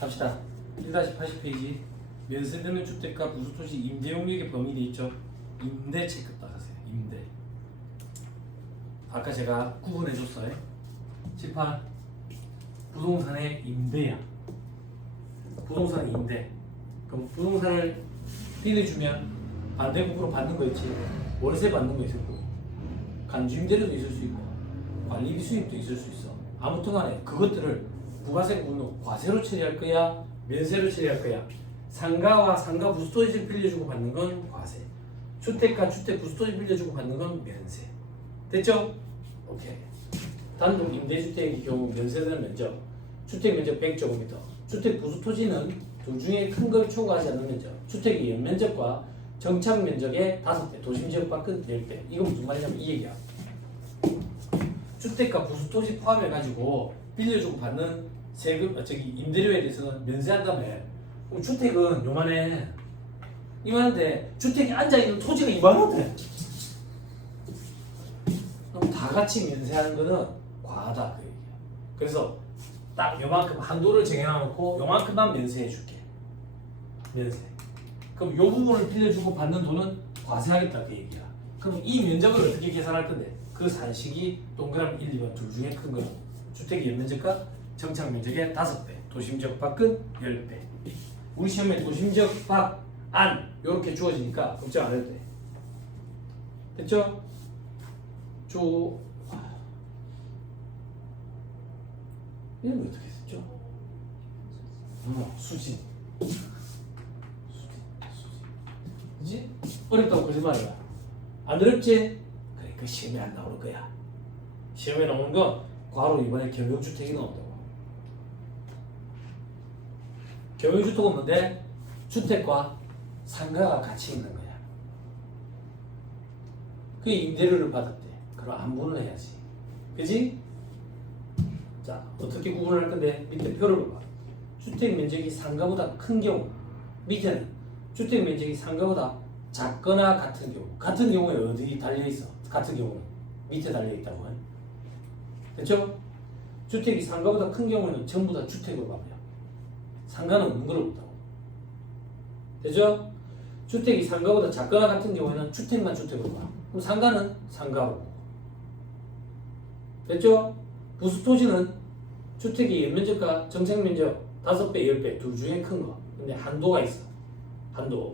갑시다. 1-80페이지 면세되는 주택과 부수토지 임대용역의 범위 되어 있죠. 임대 체크 따라하세요. 임대. 아까 제가 구분해줬어요. 18 부동산의 임대야. 부동산의 임대. 그럼 부동산을 빌려주면 반대급부로 받는 거 있지. 월세 받는 거 있을 거고 간주임대료도 있을 수 있고 관리비 수입도 있을 수 있어. 아무튼 간에 그것들을 부가세 분노 과세로 처리할 거야 면세로 처리할 거야. 상가와 상가 부수토지를 빌려주고 받는 건 과세, 주택과 주택 부수토지 빌려주고 받는 건 면세. 됐죠? 오케이. 단독 임대주택의 경우 면세되는 면적 주택 면적 100제곱미터, 주택 부수토지는 둘 중에 큰 걸 초과하지 않는 면적, 주택의 연면적과 정착 면적의 5배, 도심지역 밖은 10배. 이건 무슨 말이냐면 이 얘기야. 주택과 부수토지 포함해가지고 빌려주고 받는 세금, 임대료에 대해서는 면세한다며. 그럼 주택은 요만해. 이만한데 주택에 앉아있는 토지가 이만한데. 그럼 다 같이 면세하는 거는 과하다 그 얘기야. 그래서 딱 요만큼 한도를 정해놓고 요만큼만 면세해줄게. 면세. 그럼 요 부분을 빌려주고 받는 돈은 과세하겠다 그 얘기야. 그럼 이 면적을 어떻게 계산할 건데? 그 산식이 동그라미 1, 2번 둘 중에 큰 거는 주택의 연면적과 정착 면적의 5배, 도심지역 밖은 10배. 우리 시험에 도심지역 밖, 안 이렇게 주어지니까 걱정 안 해도 돼. 됐죠? 이름이 어떻게 썼죠? 수진. 그지? 어렵다고 거짓말이야. 안 어렵지? 그러니까 시험에 안 나오는 거야. 시험에 나오는 건 과로 이번에 경영주택이 나온다고. 경영주택은 뭔데? 주택과 상가가 같이 있는 거야. 그 임대료를 받았대. 그럼 안분을 해야지. 그지? 자, 어떻게 구분을 할 건데? 밑에 표를 봐. 주택 면적이 상가보다 큰 경우, 밑에는 주택 면적이 상가보다 작거나 같은 경우. 같은 경우에 어디 달려있어? 같은 경우는 밑에 달려있다고 해. 됐죠? 주택이 상가보다 큰 경우는 전부 다 주택으로 가고요. 상가는 없는 걸 못하고. 됐죠? 주택이 상가보다 작거나 같은 경우에는 주택만 주택으로 가. 그럼 상가는 상가로 가고. 됐죠? 부수토지는 주택의 연면적과 정착면적 5배, 10배 둘 중에 큰 거. 근데 한도가 있어. 한도.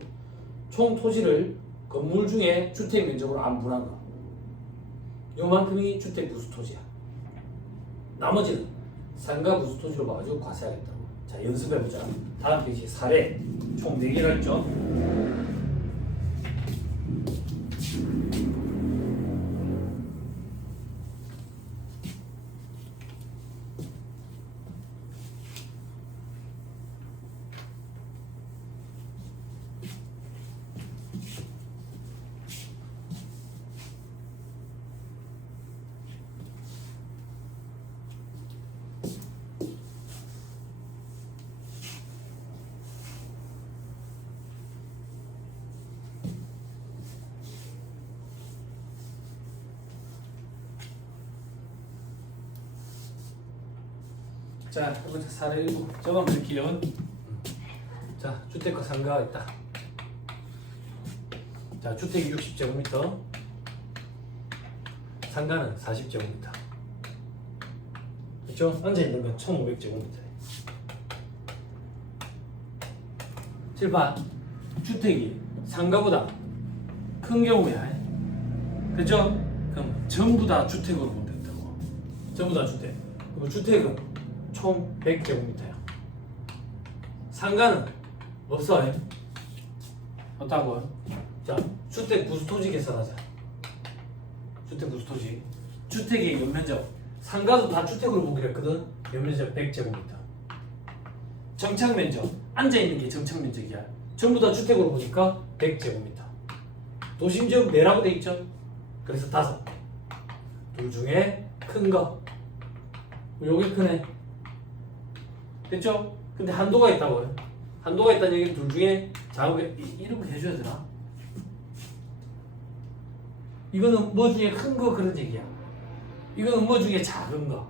총 토지를 건물 중에 주택 면적으로 안 분한 거. 요만큼이 주택 부수토지야. 나머지는 상가 부수토지로 봐가지고 과세하겠다고. 자, 연습해보자. 다음 페이지 사례. 총 4개가 있죠. 자, 첫 번째 사례 1 저만 볼게요. 자, 주택과 상가가 있다. 자, 주택이 60제곱미터, 상가는 40제곱미터. 그렇죠? 앉아있는 건 1500제곱미터예요. 7번 주택이 상가보다 큰 경우야. 그렇죠? 그럼 전부 다 주택으로 보면 된다고. 전부 다 주택. 그럼 주택은 총 100제곱미터야. 상가는 없어. 없다고. 자, 주택 부수토지 계산하자. 주택 부수토지. 주택의 연면적. 상가도 다 주택으로 보기로 했거든. 연면적 100제곱미터. 정착면적. 앉아있는 게 정착면적이야. 전부 다 주택으로 보니까 100제곱미터. 도심지역 내라고 돼 있죠. 그래서 5. 둘 중에 큰 거. 요게 크네. 됐죠? 근데 한도가 있다고요. 한도가 있다는 얘기는 둘 중에 작은 게 이런 거 해줘야 되나? 이거는 뭐 중에 큰 거 그런 얘기야. 이거는 뭐 중에 작은 거.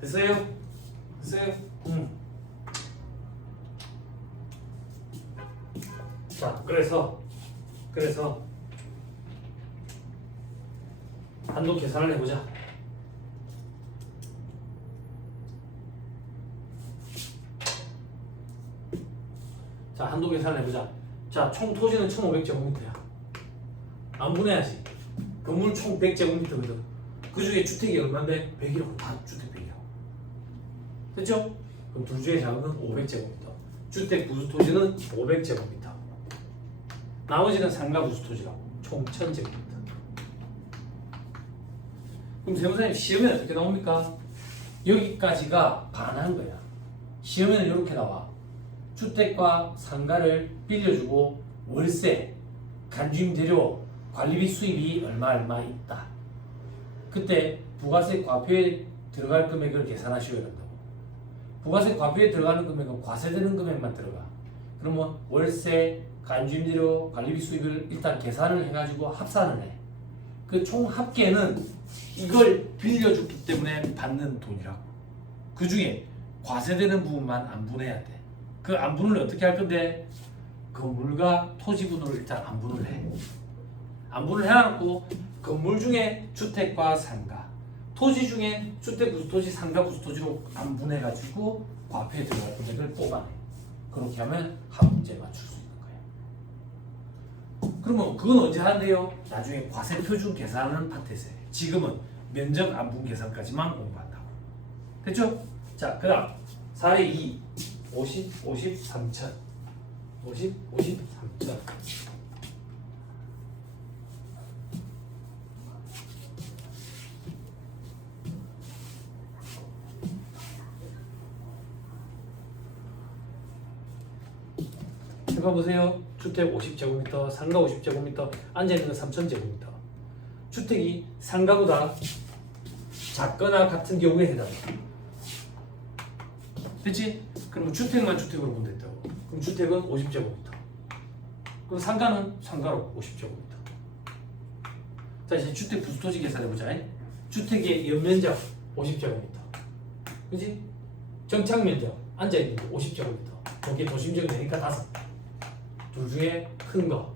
됐어요? 됐어요? 자, 그래서 한도 계산을 해보자. 자, 한도 계산을 해보자. 자, 총 토지는 1500제곱미터야. 안 분해야지. 건물 총 100제곱미터거든. 그 중에 주택이 얼마인데? 100이라고. 다 주택 100이야. 됐죠? 그럼 둘 중에 작은 건 500제곱미터. 주택 부수 토지는 500제곱미터. 나머지는 상가 부수 토지라고. 총 1000제곱미터. 그럼 세무사님 시험에 어떻게 나옵니까? 여기까지가 반한 거야. 시험에는 이렇게 나와. 주택과 상가를 빌려주고 월세, 간주임대료, 관리비 수입이 얼마 있다. 그때 부가세 과표에 들어갈 금액을 계산하셔야 된다고. 부가세 과표에 들어가는 금액은 과세되는 금액만 들어가. 그러면 월세, 간주임대료, 관리비 수입을 일단 계산을 해가지고 합산을 해. 그 총 합계는 이걸 빌려줬기 때문에 받는 돈이라고. 그 중에 과세되는 부분만 안분해야 돼. 그 안분을 어떻게 할 건데? 건물과 토지 분으로 일단 안분을 해. 안분을 해놓고 건물 중에 주택과 상가, 토지 중에 주택 부수 토지, 상가 부수 토지로 안분해가지고 과표에 들어갈 금액을 뽑아내. 그렇게 하면 한 문제 맞출 수 있는 거예요. 그러면 그건 언제 하는데요? 나중에 과세 표준 계산하는 파트에서 해. 지금은 면적 안분 계산까지만 공부한다고. 됐죠? 자, 그 다음 사례 2 50, 53천 50, 53천 해봐보세요. 주택 50제곱미터, 상가 50제곱미터, 앉아있는 건 3000제곱미터. 주택이 상가보다 작거나 같은 경우에 해당한다. 됐지? 그럼 주택만 주택으로 보면 됐다고. 그럼 주택은 50제곱미터. 그럼 상가는 상가로 50제곱미터. 자, 이제 주택 부수토지 계산해보자. 주택의 연면적 50제곱미터. 그지? 정착면적 앉아있는 거 50제곱미터. 여기에 도심적 되니까 5. 둘 중에 큰 거.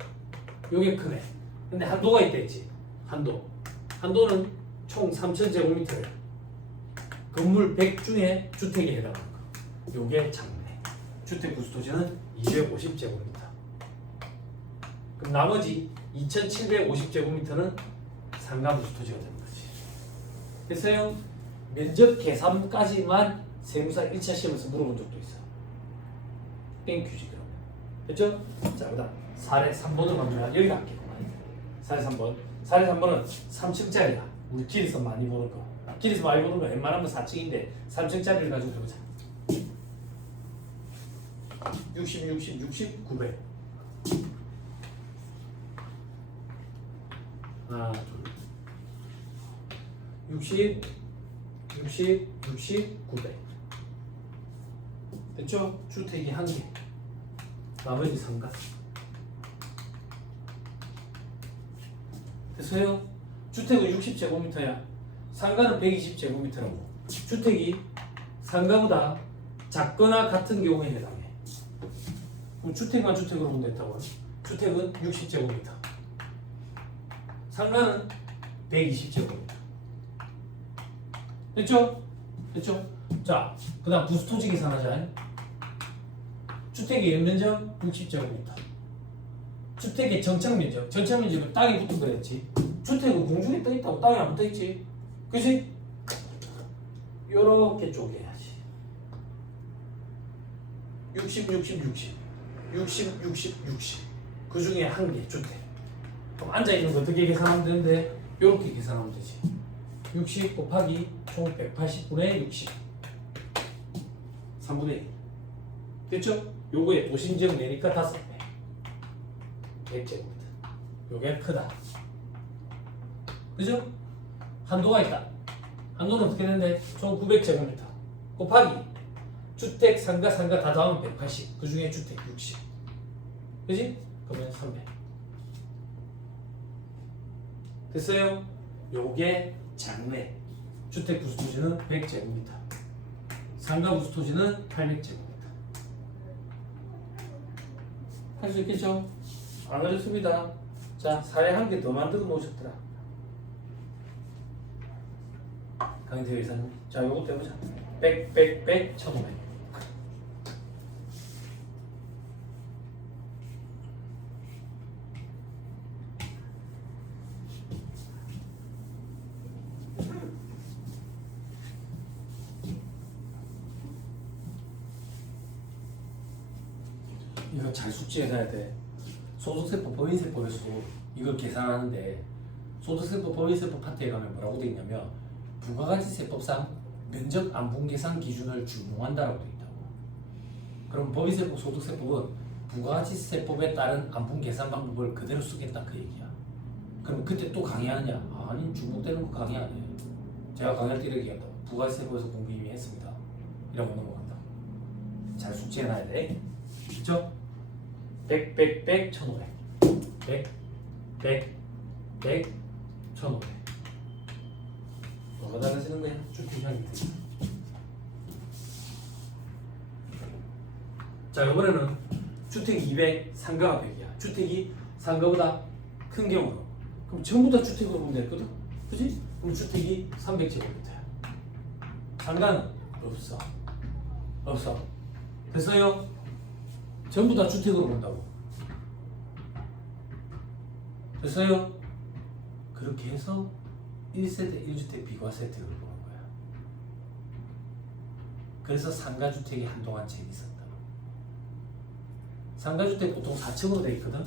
요게 크네. 근데 한도가 있다 했지. 한도는 총 3000제곱미터래. 건물 100 중에 주택에 해당하는 거. 요게 작네. 주택 부수토지는 250제곱미터. 그럼 나머지 2750제곱미터는 상가 부수토지가 되는 거지. 됐어요? 면적 계산까지만 세무사 1차 시험에서 물어본 적도 있어. 땡 퀴즈더라고. 됐죠? 자, 그 다음 사례 3번으로 가면 여기 갈게요. 사례 3번. 사례 3번은 3층짜리야. 우리 길에서 많이 보는 거. 길에서 많이 보는 거 웬만하면 4층인데 3층짜리를 가지고 해보자. 60, 900. 하나, 둘. 60, 900. 됐죠? 주택이 1개. 나머지 상가. 됐어요? 주택은 60제곱미터야. 상가는 120제곱미터라고. 주택이 상가보다 작거나 같은 경우에 해당해. 그럼 주택만 주택으로 보면 됐다고. 주택은 60제곱미터. 상가는 120제곱미터. 됐죠? 됐죠? 자, 그 다음 부수토지 계산하자. 주택의 연면적 60제곱미터. 주택의 정착면적. 정착면적은 땅에 붙은 거였지. 주택은 공중에 떠있다고 땅에 안 떠있지. 그치? 요렇게 쪼개야지. 60. 60. 그 중에 1개 주택. 그럼 앉아있는 거 어떻게 계산하면 되는데? 요렇게 계산하면 되지. 60 곱하기 총 180분의 60. 3분의 1. 됐죠? 요거에 도심지역 내니까 5배. 100제곱미터. 요게 크다. 그죠? 한도가 있다. 한도는 어떻게 되는데? 총 900제곱미터. 곱하기 주택, 상가 다 더하면 180. 그 중에 주택 60. 그지? 그러면 300. 됐어요? 요게 장래. 주택 부수토지는 100제곱미터. 상가 부수토지는 800제곱미터. 할 수 있겠죠? 안 어렵습니다. 자, 사회 한 개 더 만들어 놓으셨더라. 강태호 이사님. 자, 요것도 해보자. 1500. 이거 잘 숙지해서 해야 돼. 소득세법, 법인세법에서도 이걸 계산하는데 소득세법, 법인세법 파트에 가면 뭐라고 되어 있냐면 부가가치세법상 면적 안분 계산 기준을 준용한다라고 되어 있다고. 그럼 법인세법, 소득세법은 부가가치세법에 따른 안분 계산 방법을 그대로 쓰겠다 그 얘기야. 그럼 그때 또 강의하느냐? 아니, 중복되는 거 강의 안 해. 제가 강의할 때 이렇게 얘기한다. 부가가치세법에서 공부 이미 했습니다. 이라고 넘어간다. 잘 숙지해놔야 돼. 그쵸? 100, 1500. 100, 1500. 뭐가 달라지는 거야? 주택형이 돼. 자, 이번에는 주택이 200, 상가가 100이야. 주택이 상가보다 큰 경우로. 그럼 전부 다 주택으로 보면 되거든? 그지? 그럼 주택이 300제곱미터야. 상가는 없어. 없어. 됐어요? 전부 다 주택으로 본다고. 됐어요? 그렇게 해서 1세대 1주택 비과세택을 보는 거야. 그래서 상가주택이 한동안 재밌었다. 상가주택 보통 4층으로 돼 있거든?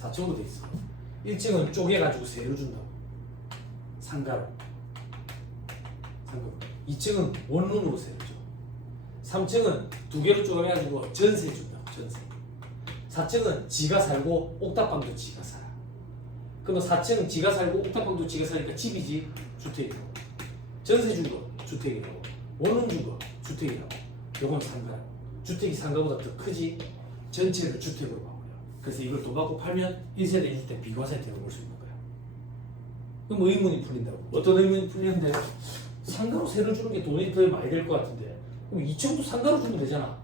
4층으로 돼 있어. 1층은 쪼개가지고 세를 준다고. 상가로. 2층은 원룸으로 세를 줘. 3층은 두 개로 쪼개가지고 전세 준다고. 전세. 4층은 지가 살고 옥탑방도 지가 살아. 그러면 4층은 지가 살고 옥탑방도 지가 사니까 집이지 주택이고, 전세 준 거 주택이라고, 원룸 준 거 주택이라고. 요건 상가라고. 주택이 상가보다 더 크지. 전체를 주택으로 바꿔요. 그래서 이걸 돈 받고 팔면 1세대 1주택 비과세 혜택을 볼 수 있는 거야. 그럼 의문이 풀린다고. 어떤 의문이 풀리는데 상가로 세를 주는 게 돈이 더 많이 될 것 같은데, 그럼 2층도 상가로 주면 되잖아.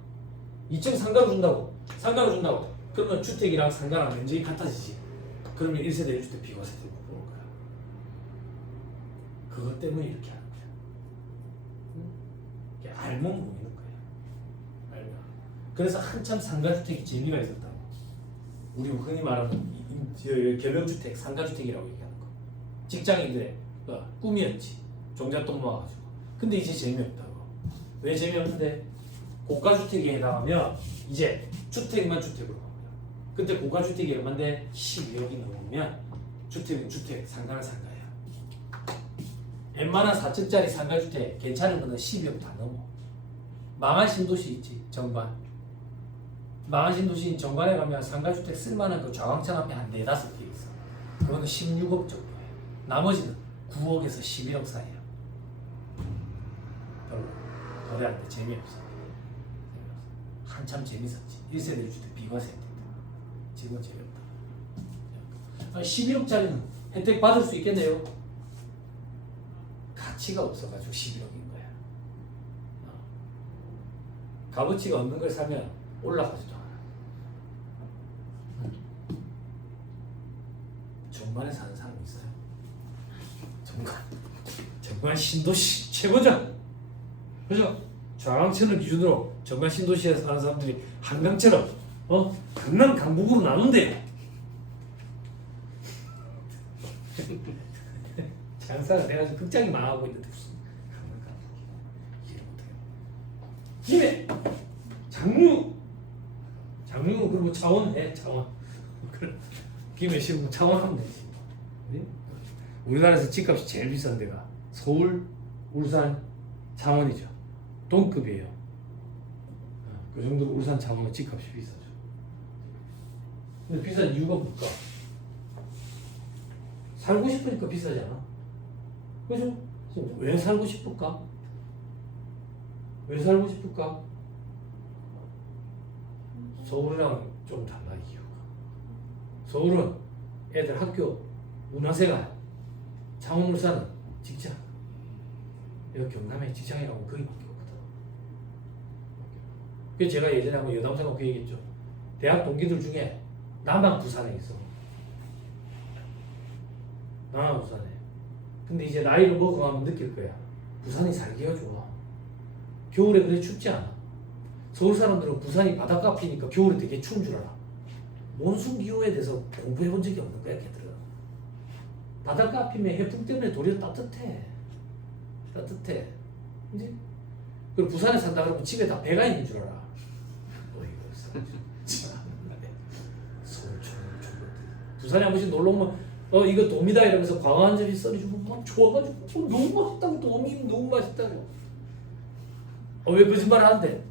2층 상가로 준다고. 상가로 준다고. 그러면 주택이랑 상가랑 면적이 같아지지. 그러면 1세대 1주택 비과세 혜택을 보는 거야. 그것 때문에 이렇게 하는 거야. 이게 알면 보이는 거야. 알면. 그래서 한참 상가주택이 재미가 있었다고. 우리 흔히 말하는 개별주택, 상가주택이라고 얘기하는 거. 직장인들의 꿈이었지. 종잣돈 모아가지고. 근데 이제 재미없다고. 왜 재미없는데? 고가주택에 해당하면 이제 주택만 주택으로 가고요. 그때 고가주택이 얼마인데 12억이 넘으면 주택은 주택, 상가는 상가야. 웬만한 4층짜리 상가주택 괜찮은 거는 12억 다 넘어. 망한 신도시 있지, 정반. 망한 신도시 정반에 가면 상가주택 쓸만한 그 좌왕창 앞에 한 4, 5개 있어. 그거는 16억 정도예요. 나머지는 9억에서 11억 사이야. 별로 거래 안 돼. 재미없어. 한참 재밌었지. 1세대 1주택 비과세 혜택. 지금은 재미없다. 11억짜리는 혜택 받을 수 있겠네요. 가치가 없어가지고 11억인 거야. 값어치가 없는 걸 사면 올라가지도 않아. 정관에 사는 사람 있어요? 정관 신도시 최고죠. 그죠? 좌왕천을 기준으로 정관 신도시에 사는 사람들이 한강처럼 강남 강북으로 나눈대요. 장사가 돼가지고 극장이 망하고 있는데 무슨 강남 강북이 이해 못해요. 장류 그리고 창원 해. 창원. 김해 시고 창원 하면 되지. 네? 우리나라에서 집값이 제일 비싼 데가 서울, 울산, 창원이죠. 동급이에요. 그 정도로 울산, 창원은 집값이 비싸죠. 근데 비싼 이유가 뭘까? 살고 싶으니까 비싸지 않아? 그죠? 왜 살고 싶을까? 왜 살고 싶을까? 서울이랑 좀 달라 이유가. 서울은 애들 학교, 문화생활, 창원, 울산은 직장. 여기 경남에 직장에 가면 거기밖에 없거든. 그래서 제가 예전에 한번 여담생각 그 얘기했죠. 대학 동기들 중에 나만 부산에 있어. 나만 부산에. 근데 이제 나이를 먹어가면 느낄 거야. 부산이 살기가 좋아. 겨울에 그래 춥지 않아. 서울 사람들은 부산이 바닷가 앞이니까 겨울에 되게 추운 줄 알아. 몬순 기후에 대해서 공부해 본 적이 없는 거야, 걔들은. 바닷가 앞이면 해풍 때문에 도리어 따뜻해. 따뜻해. 그지? 그리고 부산에 산다 그러면 집에 다 배가 있는 줄 알아. 서울처럼 부산에 한 번씩 놀러 오면 이거 돔이다 이러면서 광어 한 접시 썰어주고 막 좋아가지고 너무 맛있다고 돔이 너무 맛있다고. 왜 거짓말 하는데?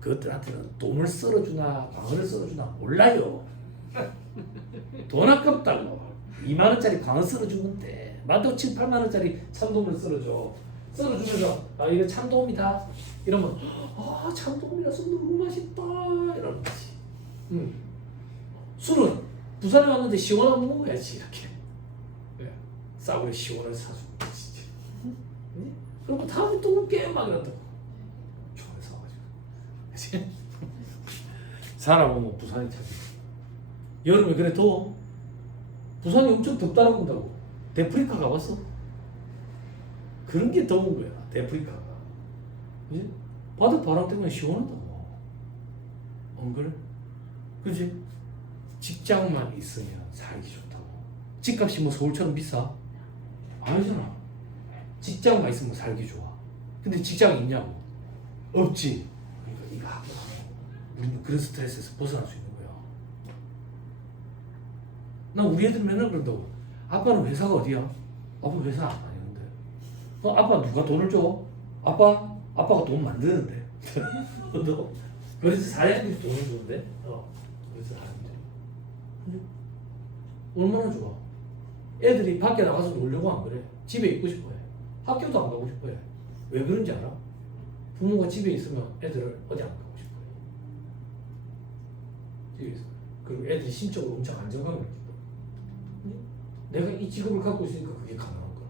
그것들한테는 돔을 썰어주나 광어를 썰어주나 몰라요. 돈 아깝다고 2만 원짜리 광어 썰어주면 돼. 마도 7, 8만 원짜리 참돔을 썰어줘. 썰어주면서 이거 참돔이다 이러면 참돔이라서 너무 맛있다 이러는 거지. 술은 부산에 왔는데 시원한 거 먹어야지 이렇게. 싸구려 시원하게 사주는 거지. 그리고 다음에 또 올게 막 이런다고. 좋아해 사가지고. 살아보면 부산이 참. 여름에 그래 더워. 부산이 엄청 덥다는 건다고. 데프리카 가봤어? 그런 게 더운 거야. 데프리카가. 그지? 바다 바람 때문에 시원하다고. 안 그래? 그지? 직장만 있으면 살기 좋다고. 집값이 뭐 서울처럼 비싸? 아니잖아. 직장만 있으면 살기 좋아. 근데 직장이 있냐고? 없지. 그러니까 이거 하고 우리는 그런 스트레스에서 벗어날 수 있는 거야. 나 우리 애들 맨날 그런다고. 아빠는 회사가 어디야? 아빠 회사 안 다니는데. 아빠 누가 돈을 줘? 아빠가 돈 만드는데. 너 그래서 사장님이 돈을 주는데. 그래서 하는데. 얼마나 좋아. 애들이 밖에 나가서 놀려고 안 그래. 집에 있고 싶어 해. 학교도 안 가고 싶어 해. 왜 그런지 알아? 부모가 집에 있으면 애들을 어디 안 가고 싶어 해. 집에 있어. 그리고 애들이 심적으로 엄청 안정감을 느낀다. 내가 이 직업을 갖고 있으니까 그게 가능한 거야.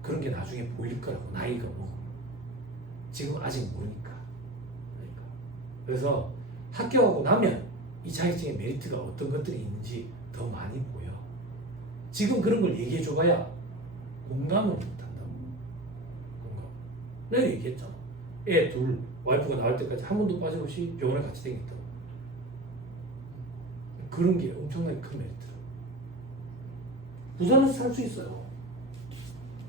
그런 게 나중에 보일 거라고. 나이가 뭐. 지금 아직 모르니까. 그러니까. 그래서 학교하고 나면 이 자격증의 메리트가 어떤 것들이 있는지 더 많이 보여. 지금 그런 걸 얘기해 줘봐야 공감을 못한다고. 공감. 내가 얘기했잖아. 애 둘 와이프가 나올 때까지 한 번도 빠짐없이 병원에 같이 다녔다고. 그런 게 엄청나게 큰 메리트다. 부산에서 살 수 있어요.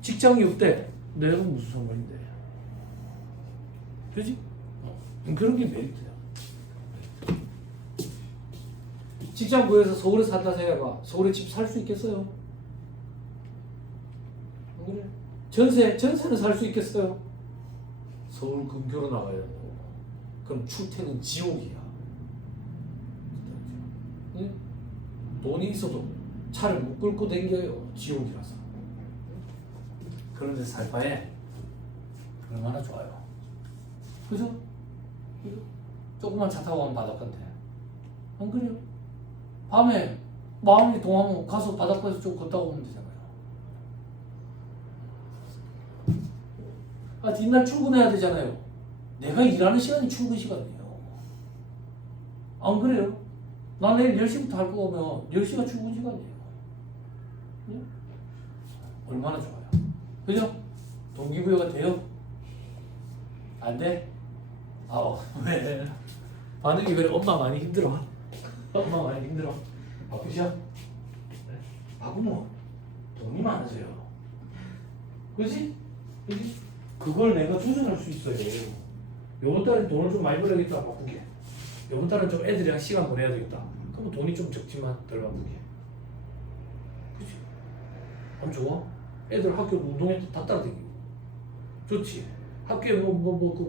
직장이 없대. 내가 무슨 상관인데. 그지? 그런 게 메리트야. 직장 구해서 서울에 산다 생각해봐. 서울에 집 살 수 있겠어요? 안 그래? 전세는 살 수 있겠어요? 서울 근교로 나가야 된다고. 그럼 출퇴근 지옥이야. 응? 돈이 있어도 차를 못 끌고 댕겨요. 지옥이라서. 그런데 살 바에 얼마나 좋아요. 그죠? 조금만 차 타고 가면 바닷가인데. 안 그래요? 밤에 마음이 동하면 가서 바닷가에서 좀 걷다 오면 되잖아요. 뒷날 출근해야 되잖아요. 내가 일하는 시간이 출근 시간이에요. 안 그래요? 나 내일 10시부터 할 거면 10시가 출근 시간이에요. 네? 얼마나 좋아요. 그죠? 동기부여가 돼요? 안 돼? 왜? 반응이 그래. 엄마 많이 힘들어. 엄마 많이 힘들어. 바쁘셔? 바쁘면 돈이 많아져요. 그지? 그지? 그걸 내가 조절할 수 있어요. 요번 달에 돈을 좀 많이 벌어야겠다. 바쁘게. 요번 달은 좀 애들이랑 시간 보내야 되겠다. 그럼 돈이 좀 적지만 덜 바쁘게. 그지? 안 좋아? 애들 학교 운동회 다 따라다니고. 좋지? 학교에 그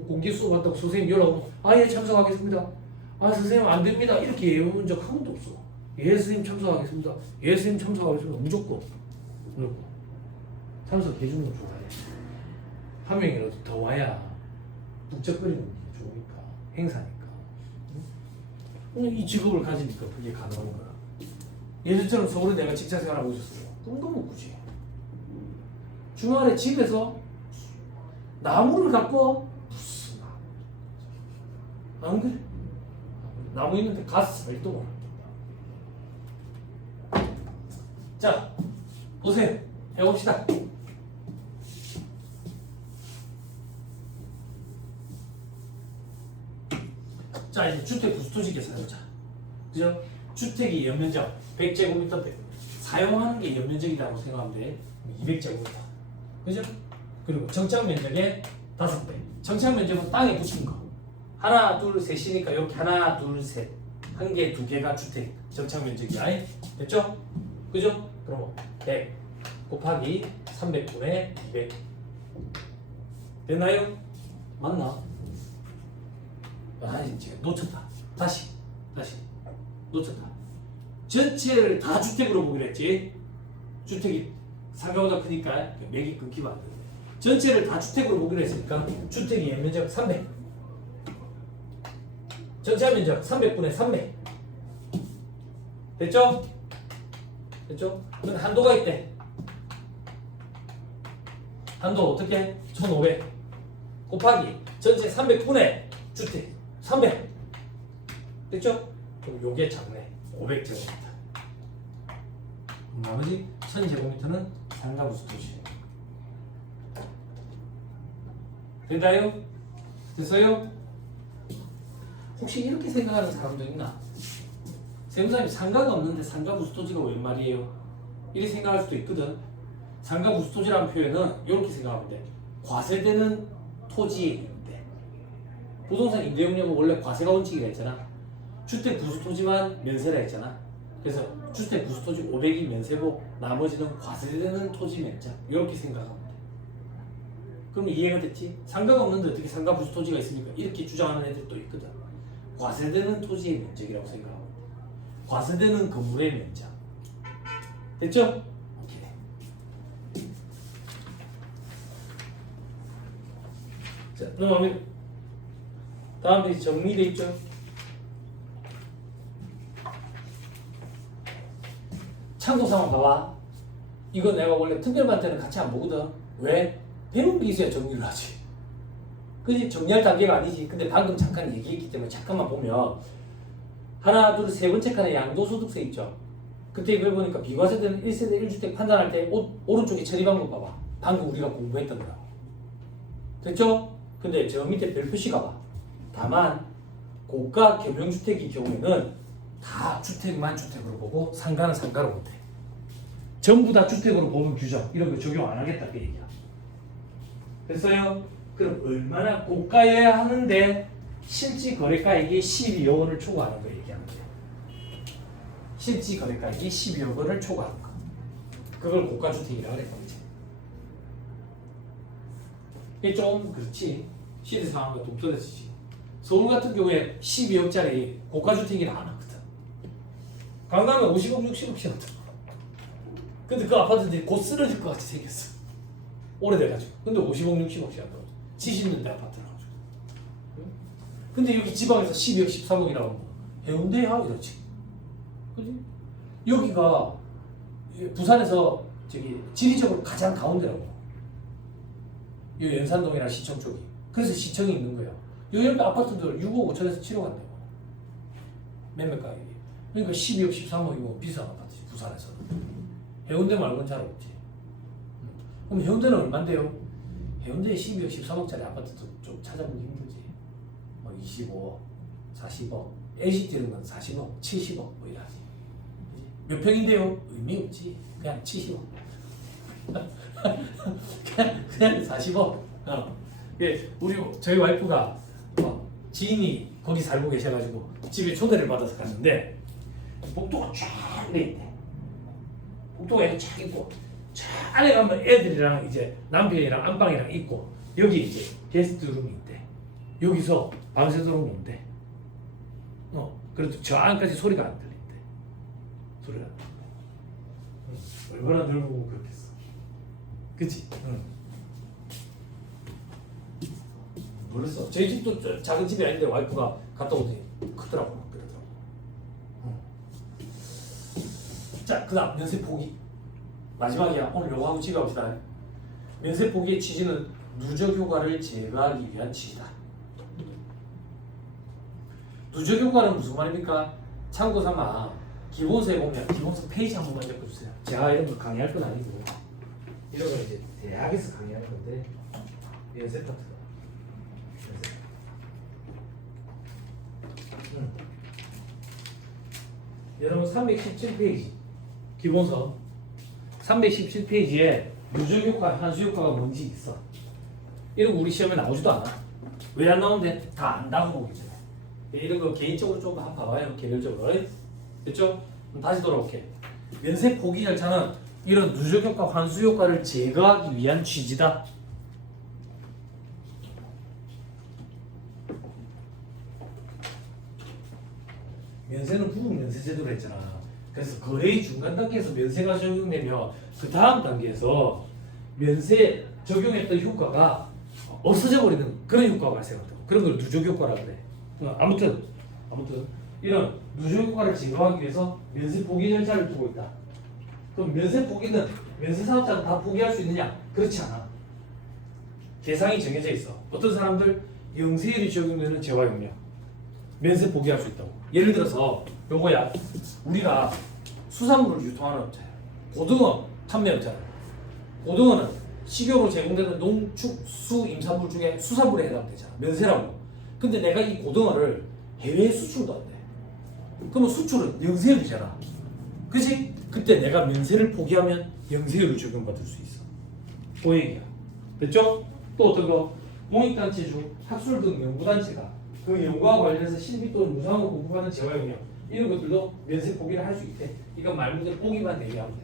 공개 수업 한다고 선생님 연락 오면 예 참석하겠습니다. 선생님 안 됩니다. 이렇게 예언한 적 한 번도 없어. 예 선생님 참석하겠습니다. 예 선생님 참석하겠습니다. 무조건. 참석해 주는 거 좋아해. 한 명이라도 더 와야 북적거리는 게 좋으니까. 행사니까. 이 직업을 가지니까 그게 가능한 거야. 예전처럼 서울에 내가 직장 생활하고 있었어요. 꿈도 못 꾸지. 주말에 집에서 나무를 갖고 무슨 나무? 안 그래? 나무 있는데 가살도 모른다. 자, 보세요. 해봅시다. 자, 이제 주택 부수토지 계산해보자. 그죠? 주택이 연면적 100제곱미터 사용하는 게 연면적이라고 생각하면 돼. 200제곱미터. 그죠? 그리고 정착 면적의 5배. 정착 면적은 땅에 붙인 거. 하나, 둘, 셋이니까 이렇게 하나, 둘, 셋. 한 개, 두 개가 주택 정착 면적이야. 됐죠? 그죠? 그럼 100 곱하기 300분의 200. 됐나요? 맞나? 아, 이제 놓쳤다. 다시 놓쳤다. 전체를 다 주택으로 보기로 했지. 주택이 상가보다 크니까 맥이 끊기면 안 돼. 전체를 다 주택으로 보기로 했으니까 주택이 연면적 300, 전체 면적 300분의 300. 됐죠? 됐죠? 근데 한도가 있대. 한도 어떻게? 1500 곱하기 전체 300분의 주택 300. 됐죠? 그럼 요게 작네. 500제곱미터. 나머지 1000제곱미터는 상가 부수토지. 됐나요? 됐어요? 혹시 이렇게 생각하는 사람도 있나? 세무사님 상가가 없는데 상가 부수토지가 웬 말이에요? 이렇게 생각할 수도 있거든. 상가 부수토지라는 표현은 이렇게 생각하면 돼. 과세되는 토지의 임대. 부동산 임대용역은 원래 과세가 원칙이라 했잖아. 주택 부수토지만 면세라 했잖아. 그래서 주택 부수토지 500이 면세고 나머지는 과세되는 토지 면적. 이렇게 생각하면 돼. 그럼 이해가 됐지? 상가가 없는데 어떻게 상가 부수토지가 있습니까? 이렇게 주장하는 애들도 있거든. 과세되는 토지의 면적이라고 생각하면 돼. 과세되는 건물의 면적. 됐죠? 오케이. 자, 넘어갑니다. 다음 페이지 정리돼 있죠? 참고사항 봐봐. 이거 내가 원래 특별반 때는 같이 안 보거든. 왜? 배운 게 있어야 정리를 하지. 그지? 정리할 단계가 아니지. 근데 방금 잠깐 얘기했기 때문에 잠깐만 보면 하나, 둘, 세 번째 칸에 양도소득세 있죠. 그때 이걸 보니까 비과세되는 1세대 1주택 판단할 때 오른쪽에 처리 방법 봐봐. 방금 우리가 공부했던 거라고. 됐죠? 근데 저 밑에 별 표시가 봐. 다만 고가 겸용주택의 경우에는 다 주택만 주택으로 보고 상가는 상가로 본대. 전부 다 주택으로 보는 규정 이런 거 적용 안 하겠다 그 얘기야. 됐어요? 그럼 얼마나 고가여야 하는데 실지 거래가액이 12억 원을 초과하는 거 얘기하는 거예요. 실지 거래가액이 12억 원을 초과하는 거. 그걸 고가주택이라고 그랬던 거지. 이게 좀 그렇지. 시대 상황과 좀 떨어지지. 서울 같은 경우에 12억짜리 고가주택이라 안 하거든. 강남은 50억, 60억씩 하거든. 근데 그 아파트들이 곧 쓰러질 것 같이 생겼어. 오래돼가지고. 근데 50억, 60억씩 한다고. 70년대 아파트라고. 근데 여기 지방에서 12억, 13억이라고 하면 해운대야 이러지. 그지? 여기가 부산에서 저기 지리적으로 가장 가운데라고. 이 연산동이나 시청 쪽이. 그래서 시청이 있는 거야. 요 옆에 아파트들 6억 5천에서 7억 한대요. 매매 가격이. 그러니까 12억, 13억이면 비싼 아파트지 부산에서는. 해운대 말고는 잘 없지. 그럼 해운대는 얼마인데요? 해운대에 12억, 13억짜리 아파트도 좀 찾아보기 힘들지. 뭐 25억, 40억, LCT 이런 건 40억, 70억 뭐 이래야지. 몇 평인데요? 의미 없지. 그냥 70억. 그냥 40억. 예, 저희 와이프가 지인이 거기 살고 계셔가지고 집에 초대를 받아서 갔는데 복도가 쫙 있대. 복도가 쫙 있고 쫙 안에 가면 애들이랑 이제 남편이랑 안방이랑 있고 여기 이제 게스트룸이 있대. 여기서 밤새도록 논대. 그래도 저 안까지 소리가 안 들린대. 소리가 안 들린대. 얼마나 넓고 그렇겠어. 그치? 응. 모르겠어. 저희 집도 작은 집이 아닌데 와이프가 갔다 오더니 크더라고. 그러더라고. 자, 그 다음 면세 포기. 마지막이야. 오늘 요거 하고 집에 갑시다. 면세 포기의 취지는 누적 효과를 제거하기 위한 취지다. 누적 효과는 무슨 말입니까? 참고 삼아 기본서에 보면 기본서 페이지 한 번만 적어주세요. 제가 이런 거 강의할 건 아니고 이런 거 이제 대학에서 강의하는 건데 연세 파트다. 여러분 317페이지 기본서 317페이지에 누적 효과, 한수 효과가 뭔지 있어. 이런 거 우리 시험에 나오지도 않아. 왜 안 나오는데? 다 안다고 보기잖아. 이런 거 개인적으로 좀 한번 봐봐요. 개별적으로. 됐죠? 그럼 다시 돌아올게. 면세 포기 절차는 이런 누적 효과, 환수 효과를 제거하기 위한 취지다. 면세는 부분 면세 제도로 했잖아. 그래서 거래의 중간 단계에서 면세가 적용되면 그 다음 단계에서 면세 적용했던 효과가 없어져 버리는 그런 효과가 발생한다고. 그런 걸 누적 효과라고 그래. 아무튼 이런 누적 효과를 제거하기 위해서 면세 포기 절차를 두고 있다. 그럼 면세 포기는 면세 사업자는 다 포기할 수 있느냐? 그렇지 않아. 대상이 정해져 있어. 어떤 사람들 영세율이 적용되는 재화용량 면세 포기할 수 있다고. 예를 들어서 요거야. 우리가 수산물을 유통하는 업체야. 고등어 판매 업체야. 고등어는 식용으로 제공되는 농축 수 임산물 중에 수산물에 해당되잖아. 면세라고. 근데 내가 이 고등어를 해외 수출도 안 돼. 그러면 수출은 영세율이잖아. 그치? 그때 내가 면세를 포기하면 영세율을 적용받을 수 있어. 그 얘기야. 됐죠? 또 어떤 거? 공익단체 중 학술 등 연구단체가 그 연구와 관련해서 실비 또는 무상으로 공급하는 재활용량 이런 것들도 면세 포기를 할 수 있대. 이건 말 그대로 포기만 대비하면 돼.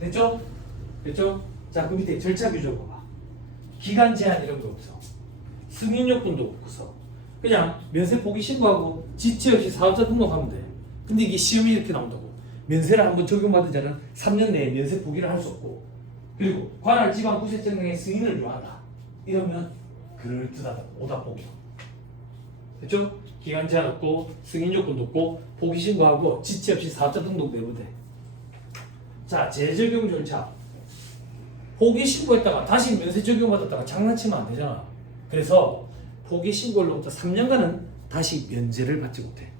됐죠? 됐죠? 자, 그 밑에 절차 규정 봐봐. 기간 제한 이런 거 없어. 승인 요건도 없어. 그냥 면세 포기 신고하고 지체 없이 사업자 등록하면 돼. 근데 이게 시험이 이렇게 나온다고. 면세를 한번 적용받은 자는 3년 내에 면세 포기를 할 수 없고, 그리고 관할 지방 구세청 등의 승인을 요한다. 이러면 그럴듯하다. 오답 포기. 됐죠? 기간 제한 없고 승인 요건도 없고 포기 신고하고 지체 없이 사업자 등록 내면 돼. 자, 재적용 절차. 포기 신고했다가 다시 면세 적용받았다가 장난치면 안 되잖아. 그래서 포기 신고로부터 3년간은 다시 면제를 받지 못해.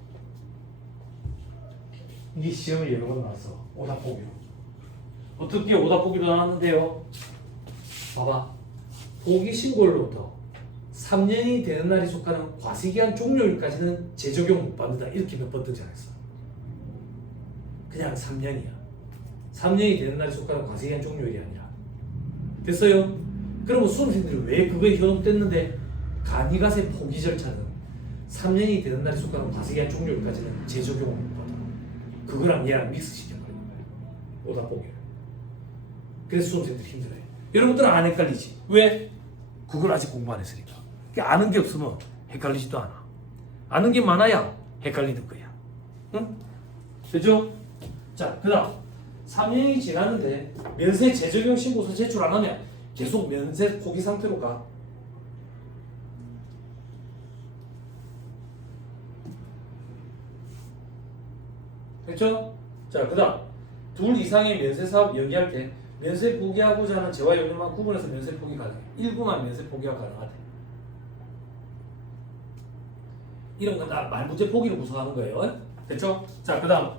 이게 시험에 여러 번 나왔어. 오답 포기로. 어떻게 오답 포기로 나왔는데요? 봐봐. 포기 신고로부터 3년이 되는 날이 속하는 과세기한 종료일까지는 재적용 못 받는다. 이렇게 몇 번 등장했어. 그냥 3년이야. 3년이 되는 날이 속하는 과세기한 종료일이 아니라. 됐어요? 그러면 수험생들이 왜 그거에 현혹됐는데 간이가세 포기 절차는 3년이 되는 날이 속하는 과세기한 종료일까지는 재적용을 못 받아. 그거랑 얘랑 믹스시켜버리는 거야. 오답 포기를. 그래서 수험생들이 힘들어해. 여러분들은 안 헷갈리지? 왜? 그걸 아직 공부 안 했으니까. 아는 게 없으면 헷갈리지도 않아. 아는 게 많아야 헷갈리는 거야. 응? 되죠? 자, 그 다음 3년이 지났는데 면세 재적용 신고서 제출 안 하면 계속 면세 포기 상태로 가. 됐죠? 자, 그 다음 둘 이상의 면세 사업 연기할 때 면세 포기하고자 하는 재화 용량만 구분해서 면세 포기 가능해. 일부만 면세 포기가 가능하대. 이런 건 다 말문제 포기를 구성하는 거예요. 됐죠? 자, 그 다음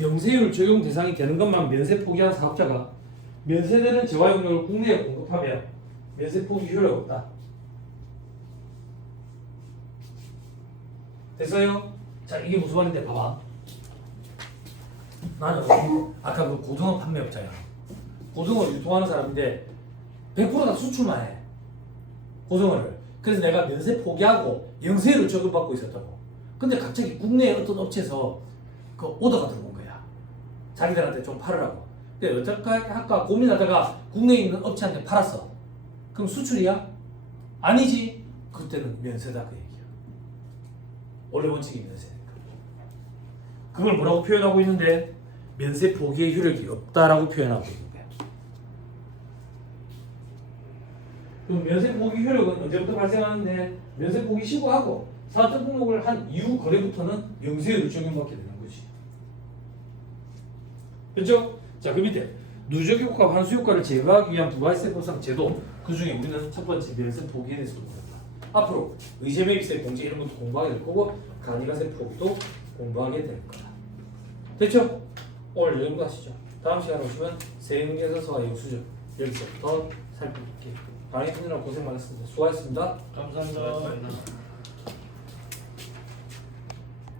영세율 적용 대상이 되는 것만 면세 포기한 사업자가 면세되는 재화 용량을 국내에 공급하면 면세 포기 효력이 없다. 됐어요? 자, 이게 무슨 말인데 봐봐. 나는 아까 그 고등어 판매업자야. 고등어 유통하는 사람인데 100%다 수출만 해. 고등어를. 그래서 내가 면세 포기하고 영세율을 적용받고 있었다고. 근데 갑자기 국내에 어떤 업체에서 그 오더가 들어온 거야. 자기들한테 좀 팔으라고. 근데 어떨까 할까 고민하다가 국내에 있는 업체한테 팔았어. 그럼 수출이야? 아니지. 그때는 면세다 그 얘기야. 원래 원칙이 면세니까. 그걸 뭐라고 표현하고 있는데 면세 포기의 효력이 없다라고 표현하고 있는 거야. 그럼 면세 포기 효력은 언제부터 발생하는데 면세 포기 신고하고 사업자 등록을 한 이후 거래부터는 영세율을 적용받게 되는 거지. 그렇죠? 자, 그 밑에 누적의 효과, 환수 효과를 제거하기 위한 부가세법상 제도 그 중에 우리는 첫 번째 멸세 포기에 대해서 공부했다. 앞으로 의제매입세 공제 이런 것도 공부하게 될 거고 간이가세 포기도 공부하게 될 거다. 됐죠? 오늘 이 정도 하시죠. 다음 시간에 오시면 세형계산서와 영수증 여기서부터 살펴볼게요. 강의 듣느라 고생 많으셨습니다. 수고하셨습니다. 감사합니다.